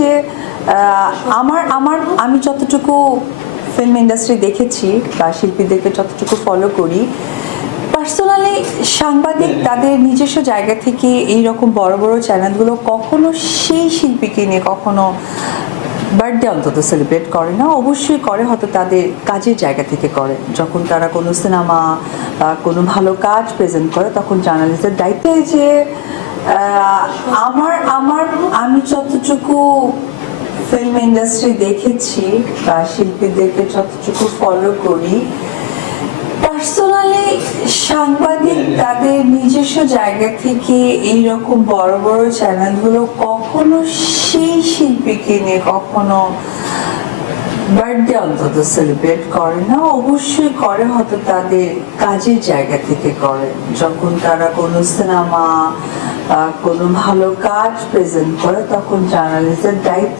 যে আমার আমার আমি যতটুকু ফিল্ম ইন্ডাস্ট্রি দেখেছি বা শিল্পীদেরকে যতটুকু ফলো করি পার্সোনালি সাংবাদিক তাদের নিজস্ব জায়গা থেকে এই রকম বড় বড় চ্যানেলগুলো কখনো সেই শিল্পীকে নিয়ে কখনো বার্থডে অন্তত সেলিব্রেট করে না। অবশ্যই করে হয়তো তাদের কাজের জায়গা থেকে করে। যখন তারা কোনো সিনেমা বা কোনো ভালো কাজ প্রেজেন্ট করে তখন জার্নালিস্টের দায়িত্ব যে আমার আমি যতটুকু ফিল্ম ইন্ডাস্ট্রি দেখেছি বা শিল্পীদেরকে যতটুকু ফলো করি পার্সোনালি সাংবাদিক তাদের নিজস্ব জায়গা থেকে এই রকম বড় বড় চ্যানেলগুলো কখনো সেই শিল্পীকে নিয়ে কখনো বার্থডে অন্তত সেলিব্রেট করে না। অবশ্যই করে হয়তো তাদের কাজের জায়গা থেকে করে। যখন তারা কোনো সিনেমা কোনো ভালো কাজ প্রেজেন্ট করে তখন জার্নালিস্টের দায়িত্ব